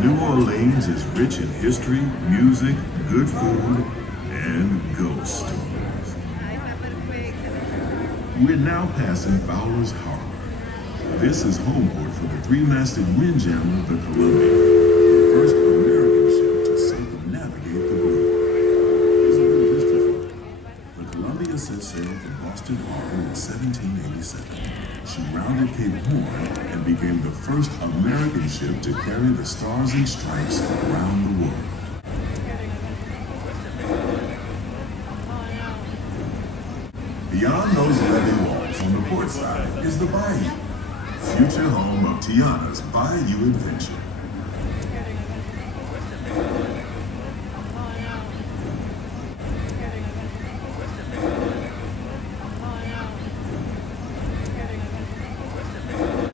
New Orleans is rich in history, music, good food, and ghost stories. We're now passing Fowler's Harbor. This is homeport for the three-masted windjammer, the Columbia, the first American ship to circumnavigate the globe. Here's a little history for you. The Columbia set sail from Boston Harbor in 1787. She rounded Cape Horn and became the first American ship to carry the Stars and Stripes around the world. Beyond those levee walls on the port side is the bayou, future home of Tiana's Bayou Adventure.